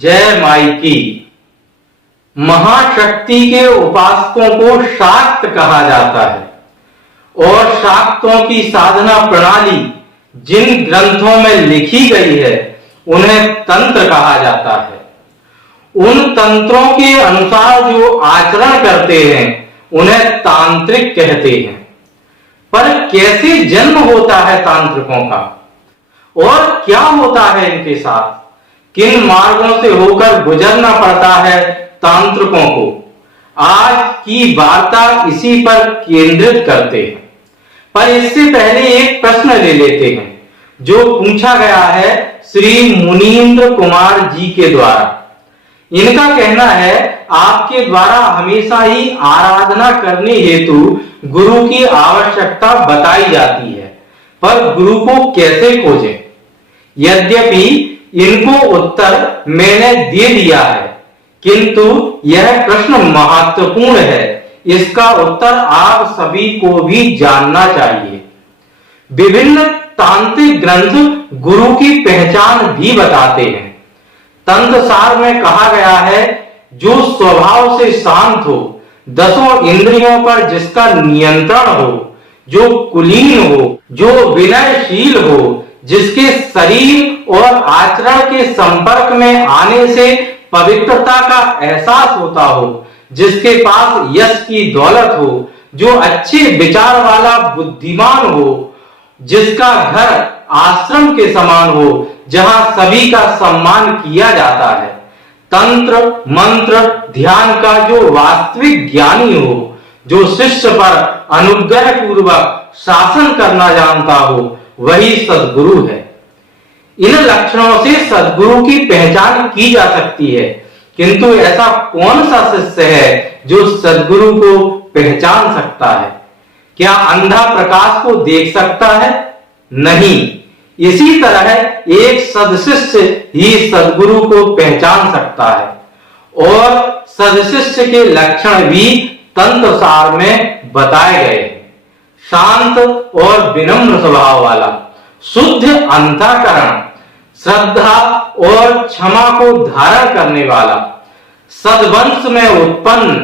जय माई की। महाशक्ति के उपासकों को शाक्त कहा जाता है और शाक्तों की साधना प्रणाली जिन ग्रंथों में लिखी गई है उन्हें तंत्र कहा जाता है। उन तंत्रों के अनुसार जो आचरण करते हैं उन्हें तांत्रिक कहते हैं। पर कैसे जन्म होता है तांत्रिकों का और क्या होता है इनके साथ, किन मार्गों से होकर गुजरना पड़ता है तांत्रिकों को, आज की वार्ता इसी पर केंद्रित करते हैं। पर इससे पहले एक प्रश्न ले लेते हैं जो पूछा गया है श्री मुनीन्द्र कुमार जी के द्वारा। इनका कहना है आपके द्वारा हमेशा ही आराधना करने हेतु गुरु की आवश्यकता बताई जाती है, पर गुरु को कैसे खोजें। यद्यपि इनको उत्तर मैंने दे दिया है, किंतु यह प्रश्न महत्वपूर्ण है। इसका उत्तर आप सभी को भी जानना चाहिए। विभिन्न तांत्रिक ग्रंथ गुरु की पहचान भी बताते हैं। तंत्र सार में कहा गया है जो स्वभाव से शांत हो, दसों इंद्रियों पर जिसका नियंत्रण हो, जो कुलीन हो, जो विनयशील हो, जिसके शरीर और आचरण के संपर्क में आने से पवित्रता का एहसास होता हो, जिसके पास यश की दौलत हो, जो अच्छे विचार वाला बुद्धिमान हो, जिसका घर आश्रम के समान हो, जहां सभी का सम्मान किया जाता है, तंत्र मंत्र ध्यान का जो वास्तविक ज्ञानी हो, जो शिष्य पर अनुग्रह पूर्वक शासन करना जानता हो, वही सद्गुरु है। इन लक्षणों से सद्गुरु की पहचान की जा सकती है, किंतु ऐसा कौन सा शिष्य है जो सद्गुरु को पहचान सकता है? क्या अंधा प्रकाश को देख सकता है? नहीं। इसी तरह एक सदशिष्य ही सद्गुरु को पहचान सकता है और सदशिष्य के लक्षण भी तंत्र सार में बताए गए हैं। शांत और विनम्र स्वभाव वाला, शुद्ध अंतःकरण, श्रद्धा और क्षमा को धारण करने वाला, सद्वंश में उत्पन्न,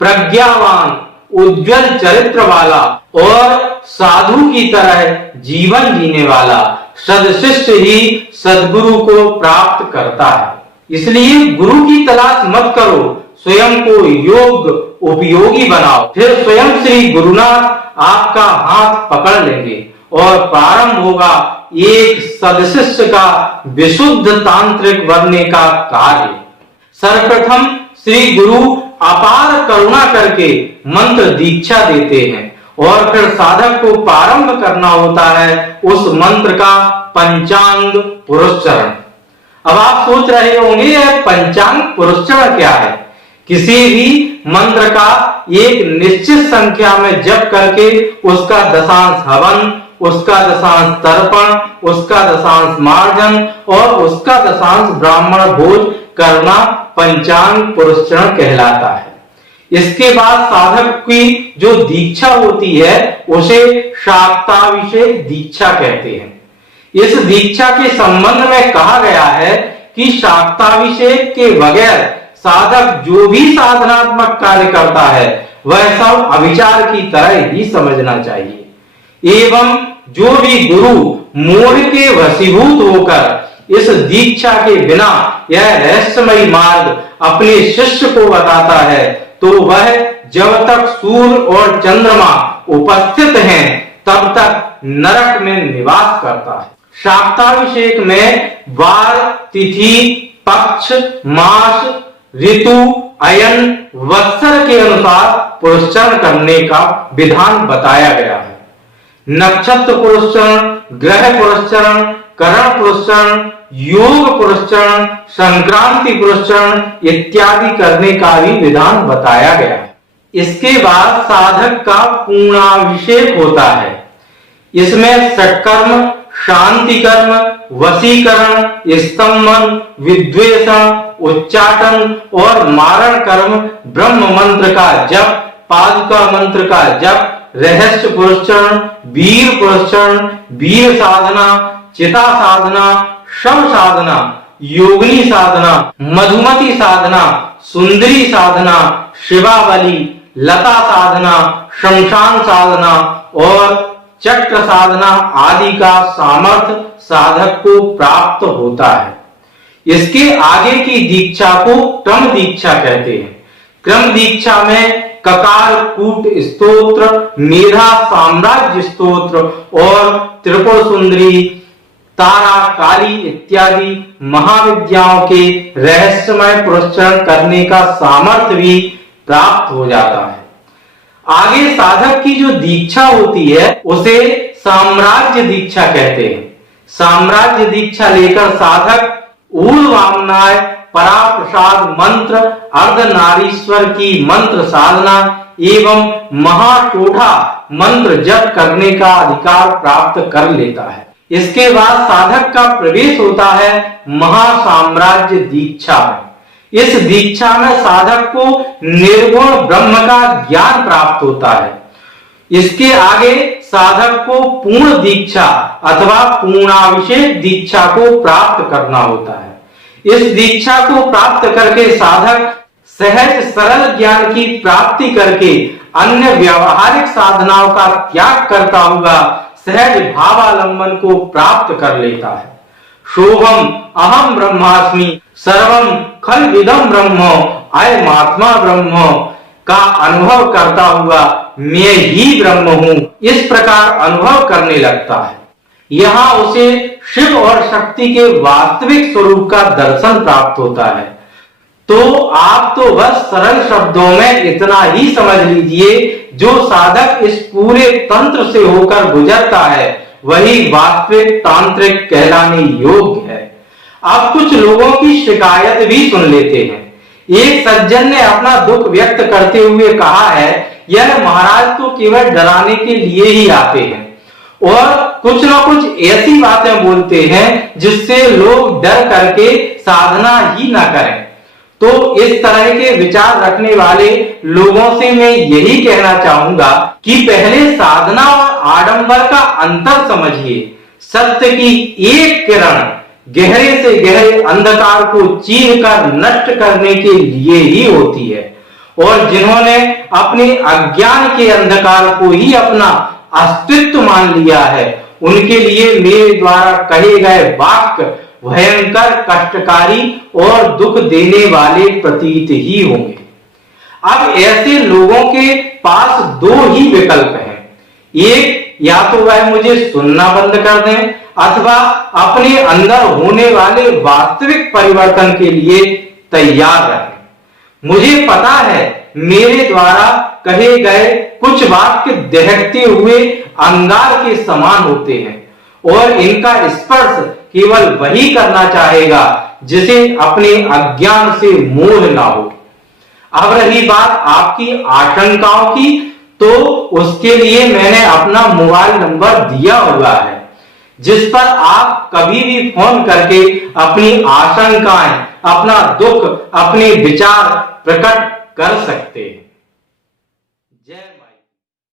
प्रज्ञावान, उज्जवल चरित्र वाला और साधु की तरह जीवन जीने वाला सदशिष्य ही सद्गुरु को प्राप्त करता है। इसलिए गुरु की तलाश मत करो, स्वयं को योग्य उपयोगी बनाओ, फिर स्वयं श्री गुरुनाथ आपका हाथ पकड़ लेंगे और प्रारंभ होगा एक सदशिष्य का विशुद्ध तांत्रिक बनने का कार्य। सर्वप्रथम श्री गुरु अपार करुणा करके मंत्र दीक्षा देते हैं और फिर साधक को प्रारंभ करना होता है उस मंत्र का पंचांग पुरस्चरण। अब आप सोच रहे होंगे यह पंचांग पुरस्चरण क्या है? किसी भी मंत्र का एक निश्चित संख्या में जप करके उसका दशांश हवन, उसका दशांश तर्पण, उसका दशांश मार्जन और उसका दशांश ब्राह्मण भोज करना पंचांग पुरस्चरण कहलाता है। इसके बाद साधक की जो दीक्षा होती है उसे शाक्ताभिषेक दीक्षा कहते हैं। इस दीक्षा के संबंध में कहा गया है कि शाक्ताभिषेक के बगैर साधक जो भी साधनात्मक कार्य करता है वह सब अविचार की तरह ही समझना चाहिए एवं जो भी गुरु मोह के वशीभूत होकर इस दीक्षा के बिना यह रहस्यमयी मार्ग अपने शिष्य को बताता है तो वह जब तक सूर्य और चंद्रमा उपस्थित हैं तब तक नरक में निवास करता है। शाक्ताभिषेक में वार, तिथि, पक्ष, मास, ऋतु, अयन, वत्सर के अनुसार पुरस्चरण करने का विधान बताया गया है। नक्षत्र पुरस्चरण, ग्रह पुरस्चरण, करण पुरस्चरण, योग पुरस्चरण, संक्रांति पुरस्चरण इत्यादि करने का भी विधान बताया गया है। इसके बाद साधक का पूर्णाभिषेक होता है। इसमें षटकर्म, शांति कर्म, वशीकरण, स्तंभन, विद्वेषण, उच्चाटन और मारण कर्म, ब्रह्म मंत्र का जप, पादुका मंत्र का जप, रहस्य पुरस्चरण, वीर पुरस्चरण, वीर साधना, चिता साधना, शव साधना, योगिनी साधना, मधुमती साधना, सुंदरी साधना, शिवावली, लता साधना, शमशान साधना और चक्र साधना आदि का सामर्थ्य साधक को प्राप्त होता है। इसके आगे की दीक्षा को क्रम दीक्षा कहते हैं। क्रम दीक्षा में ककार कूट स्तोत्र, मेधा साम्राज्य स्तोत्र और त्रिपुर सुंदरी, तारा, काली इत्यादि महाविद्याओं के रहस्यमय पुरस्चरण करने का सामर्थ्य भी प्राप्त हो जाता है। आगे साधक की जो दीक्षा होती है उसे साम्राज्य दीक्षा कहते हैं। साम्राज्य दीक्षा लेकर साधक ऊर्ध्ववामनाय, पराप्रसाद मंत्र, अर्धनारीश्वर की मंत्र साधना एवं महाटोठा मंत्र जप करने का अधिकार प्राप्त कर लेता है। इसके बाद साधक का प्रवेश होता है महासाम्राज्य दीक्षा में। इस दीक्षा में साधक को निर्गुण ब्रह्म का ज्ञान प्राप्त होता है। इसके आगे साधक को पूर्ण दीक्षा अथवा पूर्णाभिषेक दीक्षा को प्राप्त करना होता है। इस दीक्षा को प्राप्त करके साधक सहज सरल ज्ञान की प्राप्ति करके अन्य व्यावहारिक साधनाओं का त्याग करता हुआ सहज भावालंबन को प्राप्त कर लेता है। शोभम अहम ब्रह्मास्मि, सर्वम खल्विदम ब्रह्म, अयम आत्मा ब्रह्म का अनुभव करता हुआ मैं ही ब्रह्म हूं, इस प्रकार अनुभव करने लगता है। यहाँ उसे शिव और शक्ति के वास्तविक स्वरूप का दर्शन प्राप्त होता है। तो आप तो बस सरल शब्दों में इतना ही समझ लीजिए, जो साधक इस पूरे तंत्र से होकर गुजरता है वही वास्तविक तांत्रिक कहलाने योग्य है। अब कुछ लोगों की शिकायत भी सुन लेते हैं। एक सज्जन ने अपना दुख व्यक्त करते हुए कहा है, यह महाराज तो केवल डराने के लिए ही आते हैं और कुछ ना कुछ ऐसी बातें बोलते हैं जिससे लोग डर करके साधना ही ना करें। तो इस तरह के विचार रखने वाले लोगों से मैं यही कहना चाहूंगा कि पहले साधना और आडंबर का अंतर समझिए। सत्य की एक किरण गहरे से गहरे अंधकार को चीर कर नष्ट करने के लिए ही होती है, और जिन्होंने अपने अज्ञान के अंधकार को ही अपना अस्तित्व मान लिया है, उनके लिए मेरे द्वारा कहे गए वाक्य भयंकर, कष्टकारी और दुख देने वाले प्रतीत ही होंगे। अब ऐसे लोगों के पास दो ही विकल्प हैं। एक, या तो वह मुझे सुनना बंद कर दें अथवा अपने अंदर होने वाले वास्तविक परिवर्तन के लिए तैयार रहें। मुझे पता है मेरे द्वारा कहे गए कुछ वाक्य दहकते हुए अंगार के समान होते हैं और इनका स्पर्श केवल वही करना चाहेगा जिसे अपने अज्ञान से मोह ना हो। अब रही बात आपकी आशंकाओं की, तो उसके लिए मैंने अपना मोबाइल नंबर दिया हुआ है, जिस पर आप कभी भी फोन करके अपनी आशंकाएं, अपना दुख, अपने विचार प्रकट कर सकते हैं।